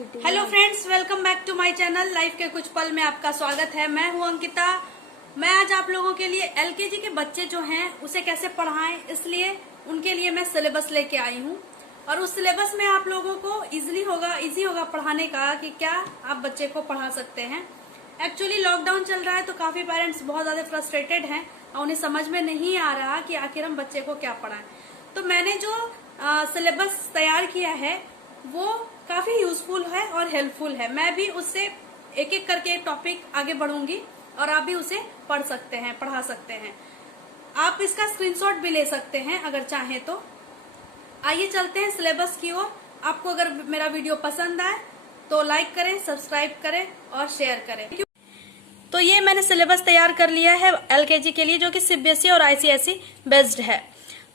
Hello friends, welcome back to my channel life के कुछ पल में आपका स्वागत है। मैं हूं अंकिता। मैं आज आप लोगों के लिए एलकेजी के बच्चे जो हैं उसे कैसे पढ़ाएं, इसलिए उनके लिए मैं सिलेबस लेके आई हूं। और उस सिलेबस में आप लोगों को इजी होगा पढ़ाने का कि क्या आप बच्चे को पढ़ा सकते हैं। एक्चुअली लॉकडाउन चल रहा है तो काफी पेरेंट्स बहुत ज्यादा फ्रस्ट्रेटेड हैं और उन्हें समझ में नहीं आ रहा कि आखिर हम बच्चे को क्या पढ़ाएं। तो मैंने जो सिलेबस तैयार किया है वो काफी यूजफुल है और हेल्पफुल है। मैं भी उससे एक एक करके टॉपिक आगे बढ़ूंगी और आप भी उसे पढ़ सकते हैं, पढ़ा सकते हैं। आप इसका स्क्रीनशॉट भी ले सकते हैं अगर चाहें तो। आइए चलते हैं सिलेबस की ओर। आपको अगर मेरा वीडियो पसंद आए तो लाइक करें, सब्सक्राइब करें और शेयर करें। तो ये मैंने सिलेबस तैयार कर लिया है एलकेजी के लिए, जो कि सीबीएसई और आईसीएसई बेस्ड है।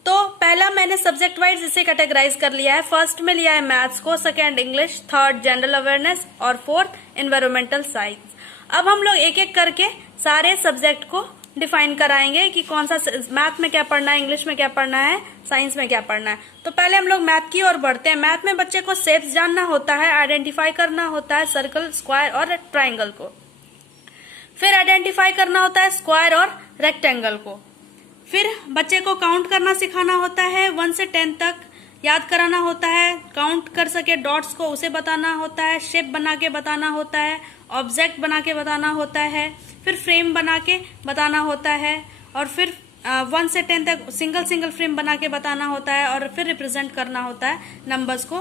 तो पहला मैंने सब्जेक्ट वाइज इसे कैटेगराइज कर लिया है। फर्स्ट में लिया है मैथ्स को, second English, third general awareness और फोर्थ एनवायरमेंटल साइंस। अब हम लोग एक एक करके सारे सब्जेक्ट को डिफाइन कराएंगे कि कौन सा मैथ में क्या पढ़ना है, इंग्लिश में क्या पढ़ना है, साइंस में क्या पढ़ना है। तो पहले हम लोग मैथ की ओर बढ़ते हैं। मैथ में बच्चे को शेप्स जानना होता है, आइडेंटिफाई करना होता है सर्कल, स्क्वायर और ट्राइंगल को। फिर आइडेंटिफाई करना होता है स्क्वायर और रेक्टेंगल को। फिर बच्चे को काउंट करना सिखाना होता है, 1 से 10 तक याद कराना होता है। काउंट कर सके डॉट्स को उसे बताना होता है। शेप बना के बताना होता है, ऑब्जेक्ट बना के बताना होता है, फिर फ्रेम बना के बताना होता है और फिर 1 से 10 तक सिंगल फ्रेम बना के बताना होता है और फिर रिप्रेजेंट करना होता है नंबर्स को।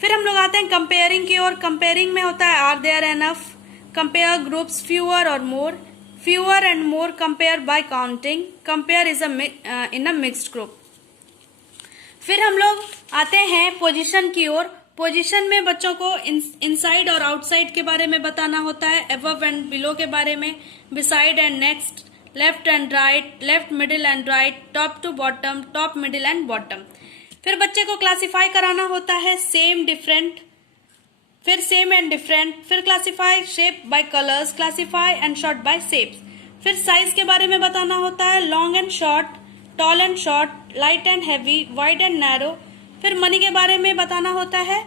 फिर हम लोग आते हैं कंपेयरिंग की ओर। कंपेयरिंग में होता है are there enough, compare groups, fewer और more, fewer and more compare by counting, compare is in a mixed group। फिर हम लोग आते हैं पोजीशन की ओर। पोजीशन में बच्चों को इनसाइड और आउटसाइड के बारे में बताना होता है, अबव एंड बिलो के बारे में, beside and next, left and right, left middle and right, top to bottom, top middle and bottom. फिर बच्चे को क्लासिफाई कराना होता है, सेम, डिफरेंट, फिर सेम एंड डिफरेंट, फिर classify shape by colours, classify and sort by shapes. फिर size के बारे में बताना होता है, long and short, tall and short, light and heavy, wide and narrow. फिर मनी के बारे में बताना होता है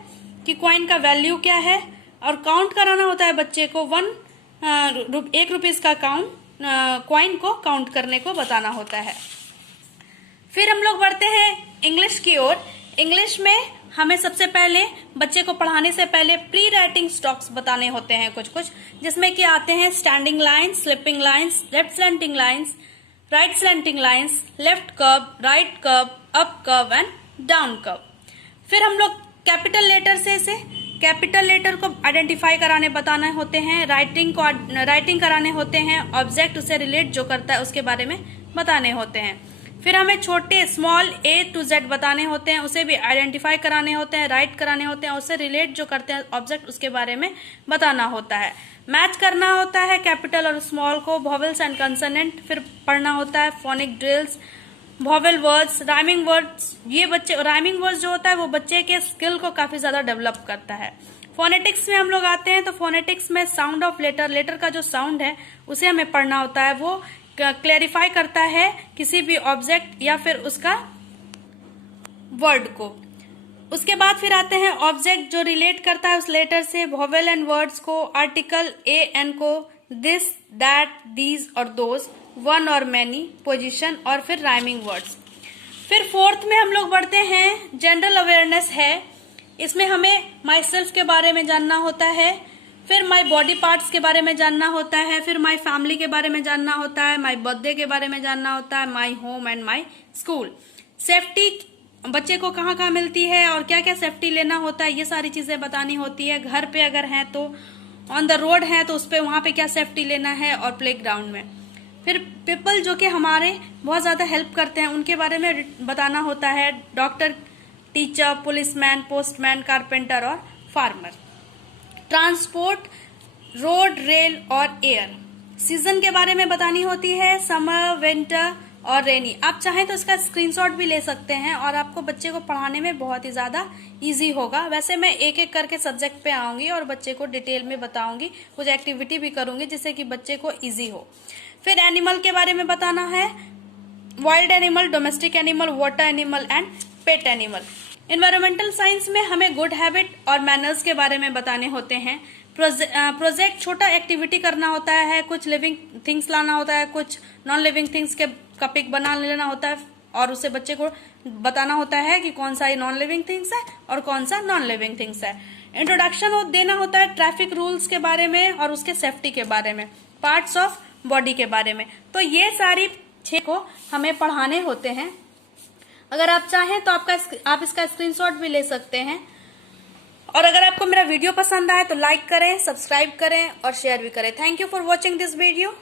कि कॉइन का वैल्यू क्या है और काउंट कराना होता है बच्चे को, 1 रुपीज का कॉइन को काउंट करने को बताना होता है। फिर हम लोग बढ़ते हैं इंग्लिश की ओर। इंग्लिश में हमें सबसे पहले बच्चे को पढ़ाने से पहले प्री राइटिंग स्टॉक्स बताने होते हैं कुछ, जिसमें कि आते हैं standing lines, sleeping lines, left slanting lines, right slanting lines, left curve, right curve, up curve and down curve. फिर हम लोग कैपिटल लेटर से कैपिटल लेटर को आइडेंटिफाई कराने बताने होते हैं, राइटिंग कराने होते हैं, ऑब्जेक्ट उसे रिलेट जो करता है उसके बारे में बताने होते हैं। फिर हमें छोटे स्मॉल A to Z बताने होते हैं, उसे भी आइडेंटिफाई कराने होते हैं, राइट कराने होते हैं, उससे रिलेट जो करते हैं ऑब्जेक्ट उसके बारे में बताना होता है। मैच करना होता है कैपिटल और स्मॉल को, वॉवेल्स एंड कंसोनेंट। फिर पढ़ना होता है phonic drills, vowel words, rhyming words. ये बच्चे राइमिंग वर्ड्स जो होता है वो बच्चे के स्किल को काफी ज्यादा डेवलप करता है। फोनेटिक्स में हम लोग आते हैं तो फोनेटिक्स में साउंड ऑफ लेटर का जो साउंड है उसे हमें पढ़ना होता है। वो क्लैरिफाई करता है किसी भी ऑब्जेक्ट या फिर उसका वर्ड को। उसके बाद फिर आते हैं ऑब्जेक्ट जो रिलेट करता है उस लेटर से, वॉवेल एंड वर्ड्स को, आर्टिकल ए एन को, दिस, दैट, दीज और दोज, वन और मैनी, पोजीशन और फिर राइमिंग वर्ड्स। फिर फोर्थ में हम लोग बढ़ते हैं जनरल अवेयरनेस है। इसमें हमें माई सेल्फ के बारे में जानना होता है, फिर माई बॉडी पार्ट्स के बारे में जानना होता है, फिर माई फैमिली के बारे में जानना होता है, माई बर्थडे के बारे में जानना होता है, my home and my school. Safety बच्चे को कहाँ कहाँ मिलती है और क्या क्या सेफ्टी लेना होता है, ये सारी चीजें बतानी होती है। घर पे अगर है तो, ऑन द रोड है तो उस पे वहां पे क्या सेफ्टी लेना है और प्ले ग्राउंड में। फिर पीपल जो कि हमारे बहुत ज्यादा हेल्प करते हैं उनके बारे में बताना होता है, doctor, teacher, policeman, postman, carpenter और फार्मर। ट्रांसपोर्ट, रोड, रेल और एयर। सीजन के बारे में बतानी होती है, समर, विंटर और रेनी। आप चाहें तो इसका स्क्रीनशॉट भी ले सकते हैं और आपको बच्चे को पढ़ाने में बहुत ही ज्यादा इजी होगा। वैसे मैं एक एक करके सब्जेक्ट पे आऊंगी और बच्चे को डिटेल में बताऊंगी, कुछ एक्टिविटी भी करूंगी जिससे कि बच्चे को इजी हो। फिर एनिमल के बारे में बताना है, wild animal, domestic animal, water animal and pet animal. Environmental science में हमें गुड हैबिट और मैनर्स के बारे में बताने होते हैं। प्रोजेक्ट छोटा एक्टिविटी करना होता है, कुछ लिविंग थिंग्स लाना होता है, कुछ नॉन लिविंग थिंग्स के का पिक बना लेना होता है और उसे बच्चे को बताना होता है कि कौन सा नॉन लिविंग थिंग्स है और कौन सा नॉन लिविंग थिंग्स है। इंट्रोडक्शन देना होता है ट्रैफिक रूल्स के बारे में और उसके सेफ्टी के बारे में, पार्ट्स ऑफ बॉडी के बारे में। तो ये सारी 6 को हमें पढ़ाने होते हैं। अगर आप चाहें तो आप इसका स्क्रीनशॉट भी ले सकते हैं। और अगर आपको मेरा वीडियो पसंद आए तो लाइक करें, सब्सक्राइब करें और शेयर भी करें। Thank you for watching this video.